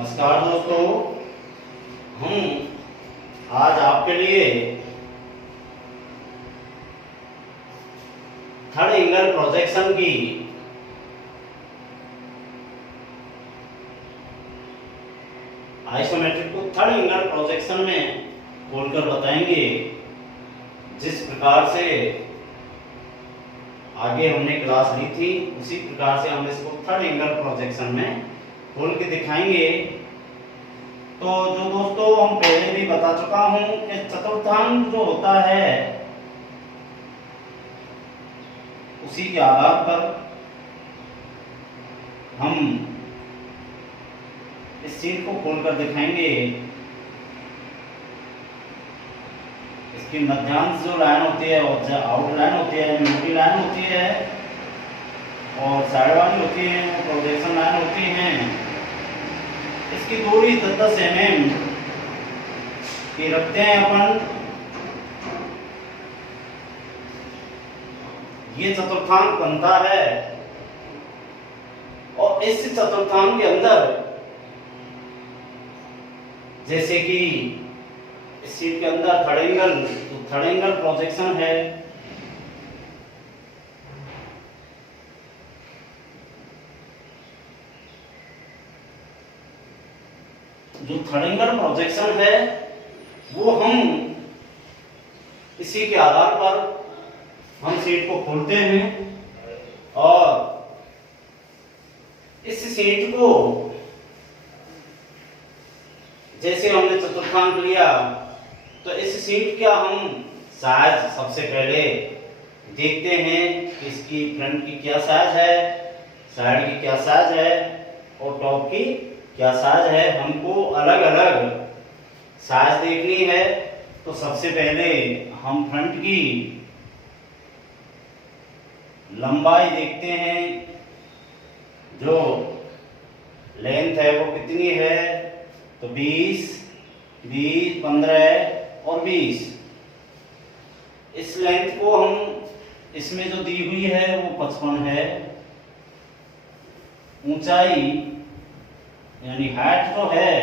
नमस्कार दोस्तों, हम आज आपके लिए थर्ड एंगल प्रोजेक्शन की आइसोमेट्रिक को थर्ड एंगल प्रोजेक्शन में खोलकर बताएंगे। जिस प्रकार से आगे हमने क्लास ली थी उसी प्रकार से हम इसको थर्ड एंगल प्रोजेक्शन में खोल के दिखाएंगे। तो जो दोस्तों हम पहले भी बता चुका हूं कि चतुर्थांश जो होता है उसी के आधार पर हम इस चीज को खोलकर दिखाएंगे। इसकी मध्यांश जो लाइन होती है और जो आउटलाइन होती है, मोटी लाइन होती है और साइड वाली होती है वो प्रोजेक्शन लाइन होती है। इसकी दूरी 10 mm की रखते हैं अपन। ये चतुर्थांश बनता है और इस चतुर्थांश के अंदर जैसे कि इस शीट के अंदर थर्ड एंगल प्रोजेक्शन है। जो थर्ड एंगल प्रोजेक्शन है वो हम इसी के आधार पर हम शीट को खोलते हैं और इस शीट को जैसे हमने चतुर्थांश लिया तो इस शीट का हम साइज सबसे पहले देखते हैं कि इसकी फ्रंट की क्या साइज है, साइड की क्या साइज है और टॉप की क्या साइज है। हमको अलग अलग साइज देखनी है। तो सबसे पहले हम फ्रंट की लंबाई देखते हैं, जो लेंथ है वो कितनी है। तो 20, 15 और 20। इस लेंथ को हम इसमें जो दी हुई है वो 55 है। ऊंचाई यानी हाइट जो है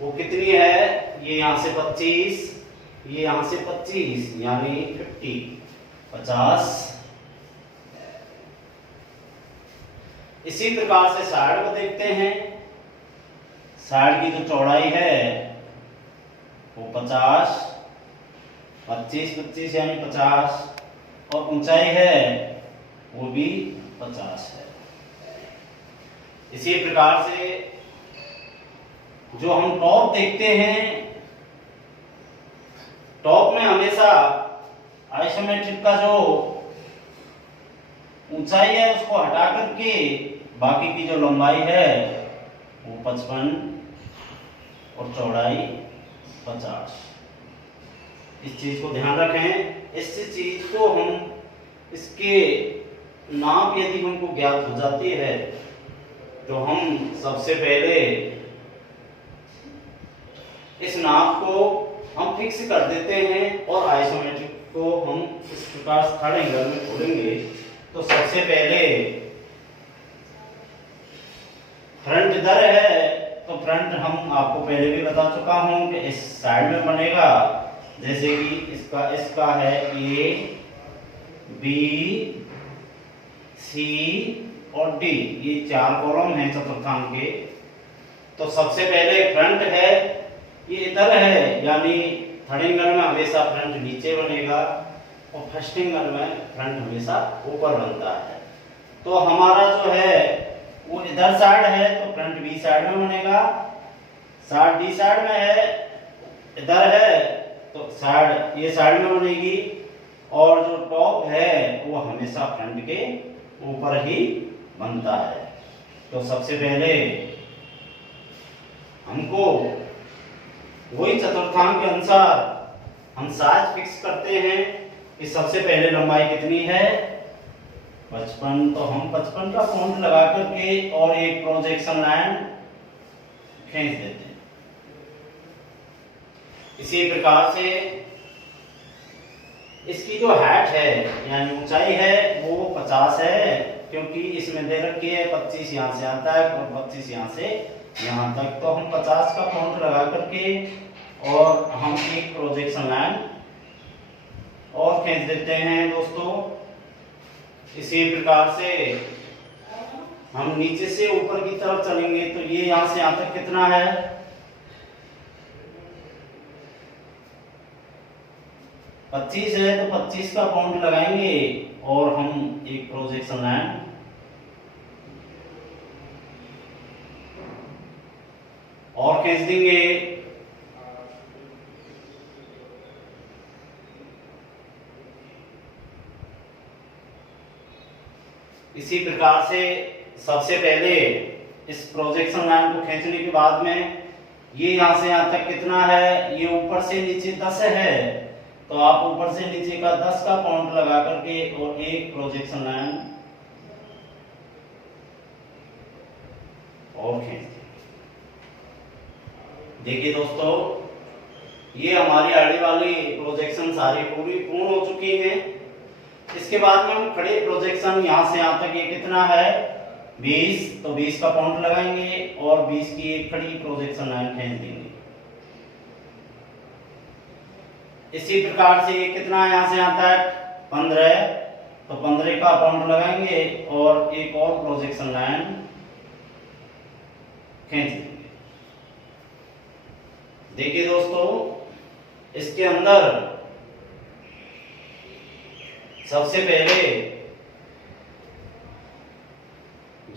वो कितनी है, ये यहां से 25, ये यहां से 25 यानी 50। इसी प्रकार से साइड को देखते हैं। साइड की जो चौड़ाई है वो 50, 25 यानी 50 और ऊंचाई है वो भी 50 है। इसी प्रकार से जो हम टॉप देखते हैं, टॉप में हमेशा आइसोमेट्रिक का जो ऊंचाई है उसको हटा करके बाकी की जो लंबाई है वो 55 और चौड़ाई 50। इस चीज को ध्यान रखें। इस चीज को हम इसके नाप यदि हमको ज्ञात हो जाती है तो हम सबसे पहले इस नाप को हम फिक्स कर देते हैं और आइसोमेट्रिक को हम इस प्रकार थर्ड एंगल में खोलेंगे। तो सबसे पहले फ्रंट इधर है तो फ्रंट हम आपको पहले भी बता चुका हूं कि इस साइड में बनेगा। जैसे कि इसका है A, B, C और D, ये 4 कॉलम हैं चतुर्थांश के। तो सबसे पहले फ्रंट है ये इधर है, यानी थर्ड एंगल में हमेशा फ्रंट नीचे बनेगा और फर्स्ट एंगल में फ्रंट हमेशा ऊपर बनता है। तो हमारा जो है वो इधर साइड है तो फ्रंट बी साइड में बनेगा। साइड डी साइड में है, इधर है तो साइड ये साइड में बनेगी और जो टॉप है वो हमेशा फ्रंट के ऊपर ही बनता है। तो सबसे पहले हमको वही चतुर्थांश के अनुसार हम साइज फिक्स करते हैं कि सबसे पहले लंबाई कितनी है 55। तो हम 55 का पॉइंट लगा करके और एक प्रोजेक्शन लाइन खींच देते हैं। इसी प्रकार से इसकी जो हाइट है यानी ऊंचाई है वो 50 है, क्योंकि इसमें दे रखी है 25 यहाँ से आता है और 25 यहाँ से यहाँ तक, तो हम 50 का पॉइंट लगा करके और हम एक प्रोजेक्शन लाइन और खींच देते हैं दोस्तों। इसी प्रकार से हम नीचे से ऊपर की तरफ चलेंगे तो ये यहाँ से यहाँ तक कितना है, 25 है, तो 25 का पॉइंट लगाएंगे और हम एक प्रोजेक्शन लाइन और खींच देंगे। इसी प्रकार से सबसे पहले इस प्रोजेक्शन लाइन को खींचने के बाद में ये यहां से यहां तक कितना है, ये ऊपर से नीचे 10 है, तो आप ऊपर से नीचे का 10 का पॉइंट लगा करके और एक प्रोजेक्शन लाइन और खींच दें। देखिए दोस्तों, ये हमारी आगे वाली प्रोजेक्शन सारी पूरी पूर्ण हो चुकी है। इसके बाद में हम खड़े प्रोजेक्शन यहां से यहां तक ये कितना है 20, तो 20 का पॉइंट लगाएंगे और 20 की एक खड़ी प्रोजेक्शन लाइन खींच देंगे। इसी प्रकार से ये कितना है यहां से यहां तक 15, तो 15 का पॉइंट लगाएंगे और एक और प्रोजेक्शन लाइन खींच देंगे। देखिए दोस्तों, इसके अंदर सबसे पहले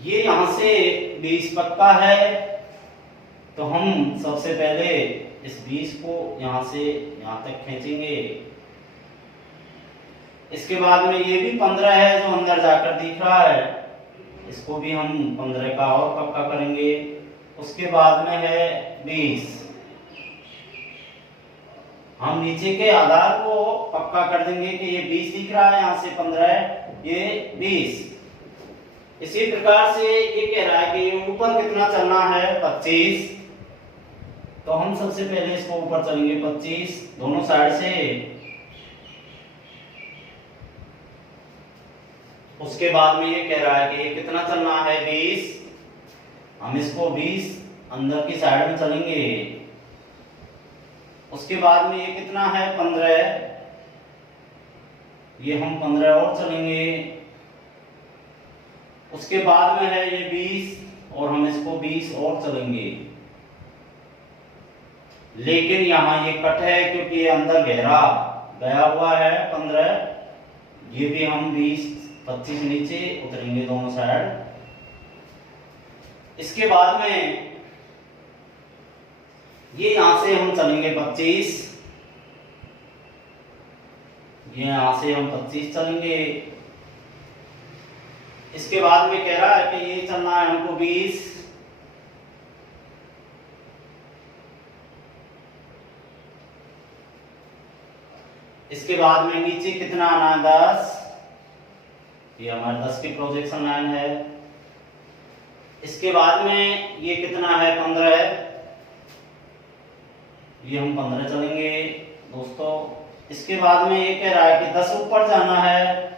ये यहां से 20 पक्का है, तो हम सबसे पहले इस 20 को यहां से यहां तक खींचेंगे। इसके बाद में ये भी 15 है जो अंदर जाकर दिख रहा है, इसको भी हम 15 का और पक्का करेंगे। उसके बाद में है 20, हम नीचे के आधार को पक्का कर देंगे कि ये 20 दिख रहा है, यहां से 15 है, ये 20। इसी प्रकार से ये कह रहा है कि ये ऊपर कितना चलना है 25, तो हम सबसे पहले इसको ऊपर चलेंगे 25 दोनों साइड से। उसके बाद में ये कह रहा है कि ये कितना चलना है 20, हम इसको 20 अंदर की साइड में चलेंगे। उसके बाद में ये कितना है 15, ये हम 15 और चलेंगे। उसके बाद में है ये 20 और हम इसको 20 और चलेंगे। लेकिन यहाँ ये कट है क्योंकि ये अंदर गहरा गया हुआ है 15, ये भी हम 20-25 नीचे उतरेंगे दोनों साइड। इसके बाद में ये यहां से हम चलेंगे 25, ये यहां से हम 25 चलेंगे। इसके बाद में कह रहा है कि ये चलना है हमको 20, इसके बाद में नीचे कितना आना है 10, ये हमारे 10 की प्रोजेक्शन लाइन है। इसके बाद में ये कितना है 15, ये हम 15 चलेंगे दोस्तों। इसके बाद में ये कह रहा है कि 10 ऊपर जाना है,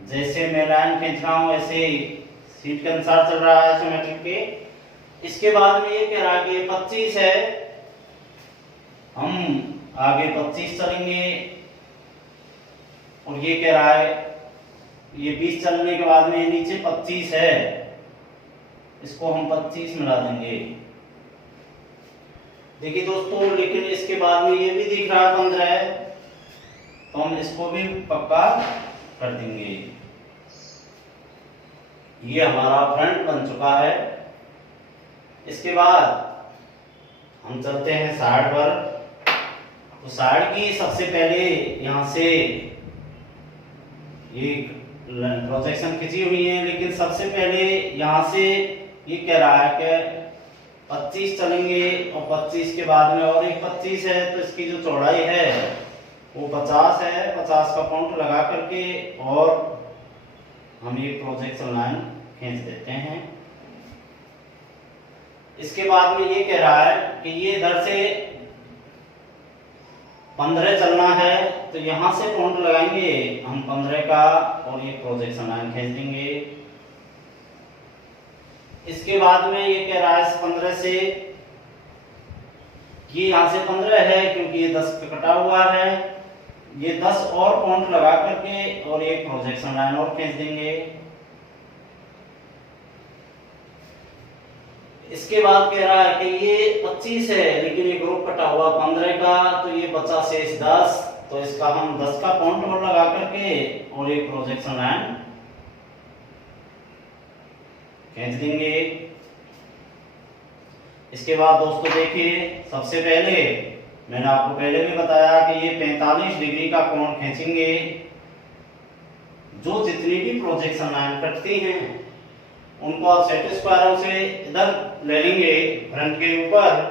जैसे मैं लाइन खींच रहा हूं वैसे ही सीट के अनुसार चल रहा है सिमेट्रिक के। इसके बाद में ये कह रहा है कि ये 25 है, हम आगे 25 चलेंगे। और ये कह रहा है ये 20 चलने के बाद में ये नीचे 25 है, इसको हम 25 मिला देंगे। देखिए दोस्तों, लेकिन इसके बाद में ये भी दिख रहा है 15 है, तो हम इसको भी पक्का कर देंगे। ये हमारा फ्रंट बन चुका है। इसके बाद हम चलते हैं साइड पर। तो साइड की सबसे पहले यहां से ये प्रोजेक्शन खींची हुई है, लेकिन सबसे पहले यहां से ये कह रहा है कि 25 चलेंगे और 25 के बाद में और एक 25 है, तो इसकी जो चौड़ाई है वो 50 है। 50 का पॉइंट लगा करके और हम एक प्रोजेक्शन लाइन खींच देते हैं। इसके बाद में ये कह रहा है कि ये इधर से 15 चलना है, तो यहां से पॉइंट लगाएंगे हम 15 का और ये प्रोजेक्शन लाइन खींच देंगे। इसके बाद में ये कह रहा है 15 से, ये यहाँ से 15 है क्योंकि ये 10 पे कटा हुआ है, ये 10 और पॉइंट लगा करके और एक प्रोजेक्शन लाइन और खींच देंगे। इसके बाद कह रहा है कि ये 25 है लेकिन ये ग्रुप कटा हुआ 15 का, तो ये बचा शेष 10, तो इसका हम 10 का पॉइंट और लगा करके और एक प्रोजेक्शन लाइन खींच देंगे। इसके बाद दोस्तों देखिए, सबसे पहले मैंने आपको पहले भी बताया कि ये 45 डिग्री का कोण खींचेंगे। जो जितनी भी प्रोजेक्शन लाइन कटती हैं उनको आप सेट स्क्वायरों से इधर ले लेंगे फ्रंट के ऊपर।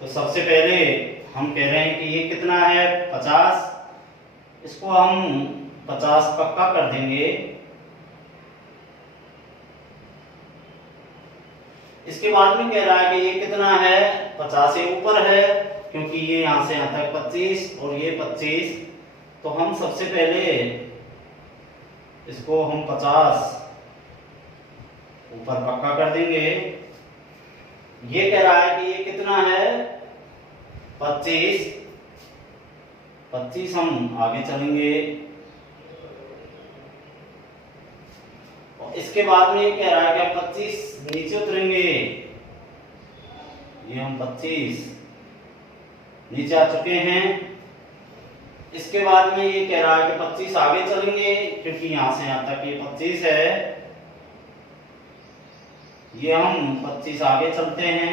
तो सबसे पहले हम कह रहे हैं कि ये कितना है 50, इसको हम 50 पक्का कर देंगे। इसके बाद में कह रहा है कि ये कितना है 50 से ऊपर है क्योंकि ये यहां से यहां तक 25 और ये 25, तो हम सबसे पहले इसको हम 50 ऊपर पक्का कर देंगे। ये कह रहा है कि ये कितना है 25, 25 हम आगे चलेंगे। और इसके बाद में ये कह रहा है कि 25 नीचे उतरेंगे, ये हम 25 नीचे आ चुके हैं। इसके बाद में ये कह रहा है कि 25 आगे चलेंगे क्योंकि यहां से यहां तक ये 25 है, ये हम 25 आगे चलते हैं।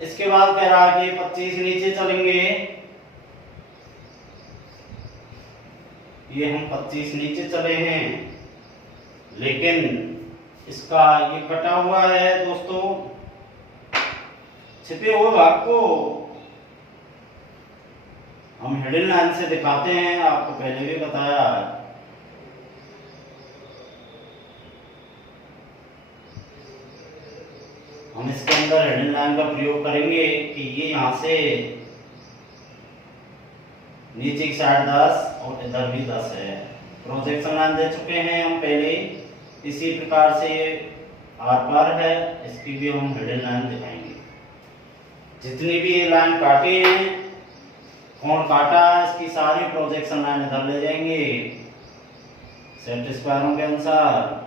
इसके बाद कह रहा है कि 25 नीचे चलेंगे, ये हम 25 नीचे चले हैं, लेकिन इसका ये कटा हुआ है दोस्तों। छिपे हुए भाग को हम हिडन लाइन से दिखाते हैं, आपको पहले भी बताया। हम इसके अंदर हिडन लाइन का प्रयोग करेंगे कि ये यहां से नीचे की साइड 10 और इधर भी 10 है। प्रोजेक्शन लाइन दे चुके हैं हम पहले, इसी प्रकार से ये आर पार है, इसकी भी हम हिडन लाइन दिखाएंगे। जितनी भी ये लाइन काटे हैं, कोण काटा है, इसकी सारी प्रोजेक्शन लाइन इधर ले जाएंगे सेट स्क्वायरों के अनुसार।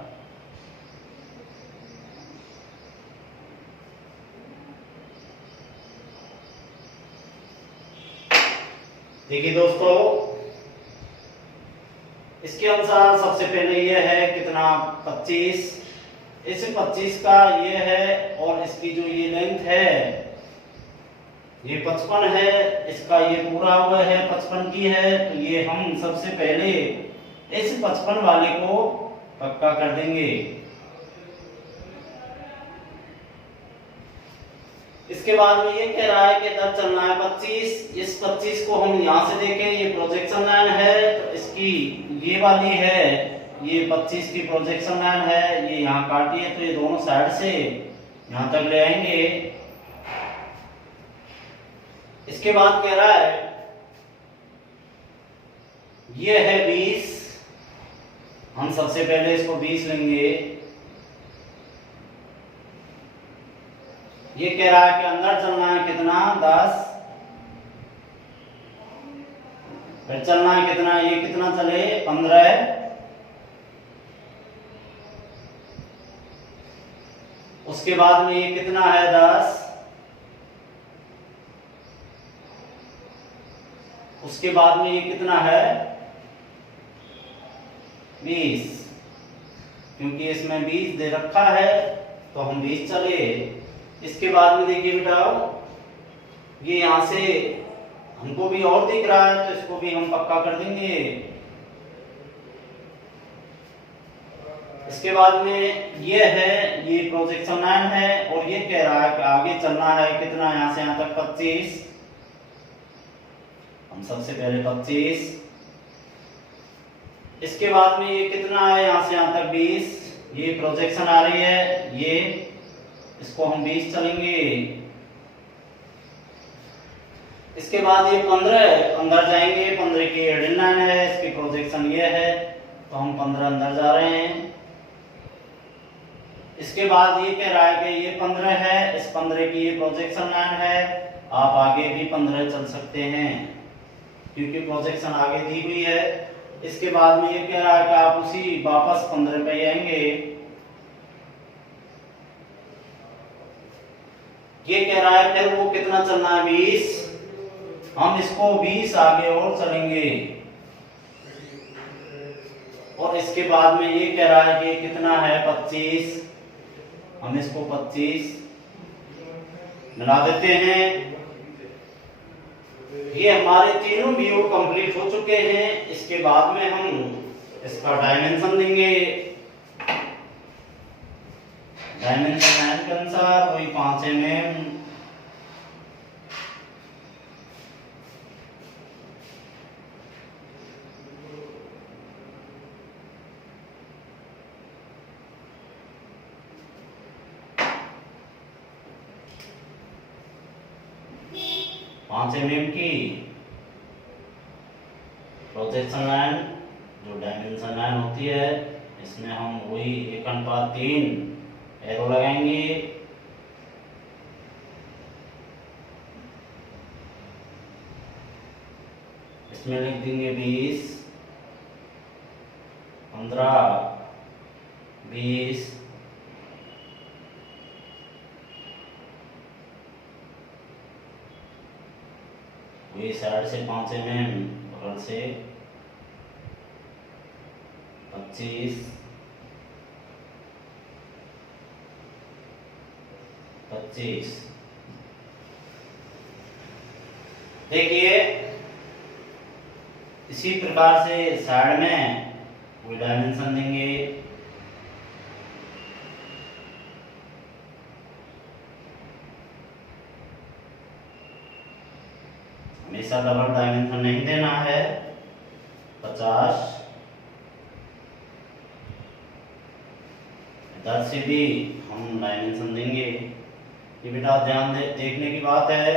देखिए दोस्तों, इसके अनुसार सबसे पहले ये है कितना 25, इस 25 का ये है और इसकी जो ये लेंथ है ये 55 है, इसका ये पूरा हुआ है 55 की है, तो ये हम सबसे पहले इस 55 वाले को पक्का कर देंगे। इसके बाद में ये कह रहा है कि इधर चलना है 25, इस 25 को हम यहां से देखें, ये प्रोजेक्शन लाइन है, तो इसकी ये वाली है, ये 25 की प्रोजेक्शन लाइन है, ये यहाँ काटी है, तो ये दोनों साइड से यहां तक ले आएंगे। इसके बाद कह रहा है ये है 20, हम सबसे पहले इसको 20 लेंगे। ये कह रहा है कि अंदर चलना है कितना 10, फिर चलना है कितना, ये कितना चले 15, उसके बाद में ये कितना है 10, उसके बाद में ये कितना है 20, क्योंकि इसमें 20 दे रखा है तो हम 20 चले। इसके बाद में देखिए बेटा, ये यहां से हमको भी और दिख रहा है, तो इसको भी हम पक्का कर देंगे। इसके बाद में ये है, ये प्रोजेक्शन लाइन है, और ये कह रहा है कि आगे चलना है कितना, यहां से यहां तक 25, हम सबसे पहले 25। इसके बाद में ये कितना है, यहां से यहां तक 20, ये प्रोजेक्शन आ रही है, ये इसको हम 20 चलेंगे। इसके बाद ये 15 अंदर जाएंगे, 15 की हिडन लाइन है, इसकी प्रोजेक्शन ये है, तो हम 15 अंदर जा रहे हैं। इसके बाद ये कह रहा है कि ये 15 है, इस 15 की ये प्रोजेक्शन लाइन है, आप आगे भी 15 चल सकते हैं क्योंकि प्रोजेक्शन आगे दी हुई है। इसके बाद में ये कह रहा है कि आप उसी वापस 15 पे आएंगे। ये कह रहा है फिर वो कितना चलना है 20, हम इसको 20 आगे और चलेंगे। और इसके बाद में ये कह रहा है कि कितना है 25, हम इसको 25 मिला देते हैं। ये हमारे तीनों व्यू कंप्लीट हो चुके हैं। इसके बाद में हम इसका डायमेंशन देंगे। डायमेंशन लाइन के अनुसार वही 5 mm, की प्रोजेक्शन लाइन जो डायमेंशन लाइन होती है, इसमें हम वही 1:3 एरो लगाएंगे। इसमें लिख देंगे 20, 15, 20, वही साइड से 5 mm, बगल से 25, 25। देखिए इसी प्रकार से साइड में कोई डायमेंशन देंगे। हमेशा डबल डायमेंशन नहीं देना है। 50 इधर से भी हम डायमेंशन देंगे। ये बेटा ध्यान देखने की बात है।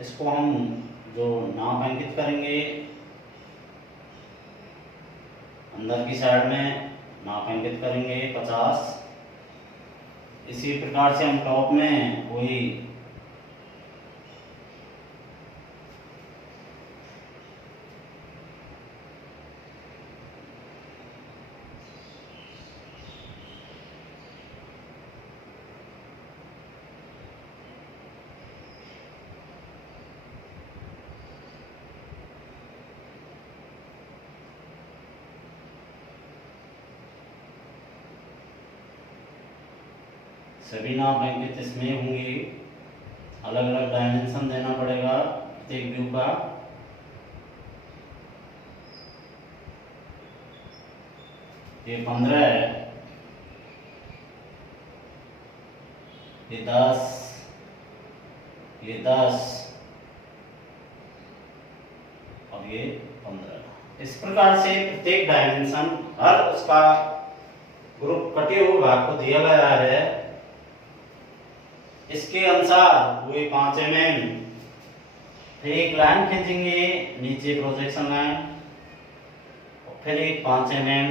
इसको हम जो नाप अंकित करेंगे अंदर की साइड में नाप अंकित करेंगे 50। इसी प्रकार से हम टॉप में कोई सभी नाप अंकित इसमें होंगे। अलग अलग डायमेंशन देना पड़ेगा प्रत्येक व्यू का। ये 15 है, ये 10, ये 10 और ये 15। इस प्रकार से प्रत्येक डायमेंशन हर उसका ग्रुप कटे हुए भाग को दिया गया है। इसके अनुसार वो 5 mm, फिर एक लाइन खींचेंगे नीचे प्रोजेक्शन लाइन, और फिर एक 5 mm,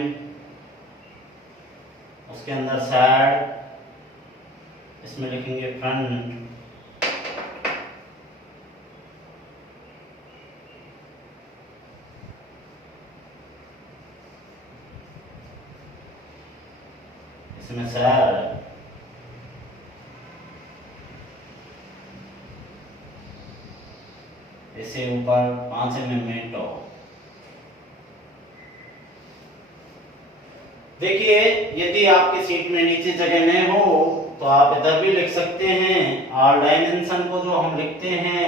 उसके अंदर साइड, इसमें लिखेंगे फ्रंट, इसमें साइड, इसे ऊपर 5 mm में टॉप। देखिए यदि आपकी सीट में नीचे जगह नहीं हो तो आप इधर भी लिख सकते हैं। ऑल डायमेंशन को जो हम लिखते हैं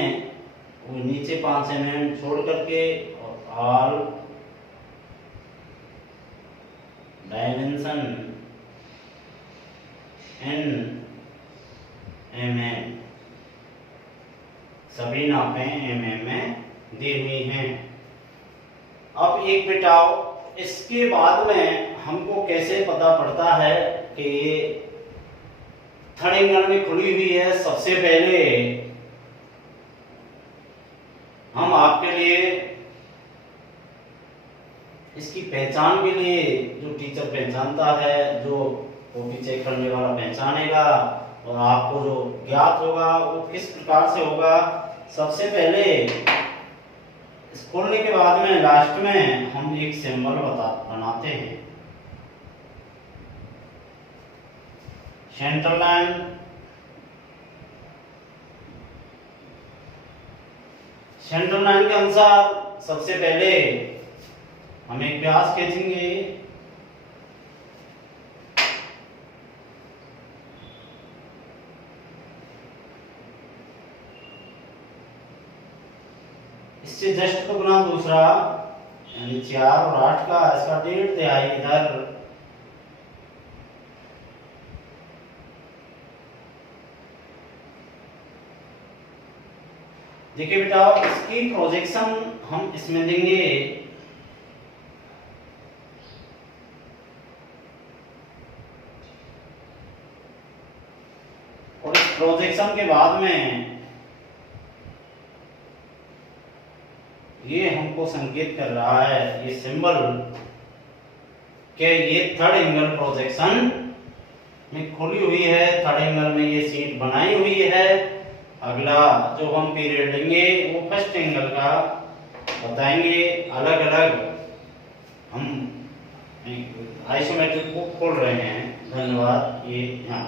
वो नीचे 5 mm छोड़ करके, और ऑल डायमेंशन इन mm, सभी नापें mm में दी हुई हैं। अब एक बिटाओ, इसके बाद में हमको कैसे पता पड़ता है कि ये थर्ड एंगल में खुली हुई है। सबसे पहले हम आपके लिए इसकी पहचान के लिए जो टीचर पहचानता है, जो वो भी चेक करने वाला पहचानेगा और आपको जो ज्ञात होगा वो किस प्रकार से होगा। सबसे पहले इस खोलने के बाद में लास्ट में हम एक सिंबल बनाते हैं। सेंटर लाइन, सेंटर लाइन के अनुसार सबसे पहले हम एक व्यास खींचेंगे। इससे जस्ट को गुना दूसरा यानी 4 और 8 का, इसका 1.5 तिहाई इधर। देखिए बेटा, इसकी प्रोजेक्शन हम इसमें देंगे। और इस प्रोजेक्शन के बाद में ये हमको संकेत कर रहा है, ये सिंबल, कि ये थर्ड एंगल प्रोजेक्शन में खुली हुई है, थर्ड एंगल में ये सीट बनाई हुई है। अगला जो हम पीरियड लेंगे वो फर्स्ट एंगल का बताएंगे। अलग अलग हम आइसोमेट्रिक को खोल रहे हैं। धन्यवाद। ये यहाँ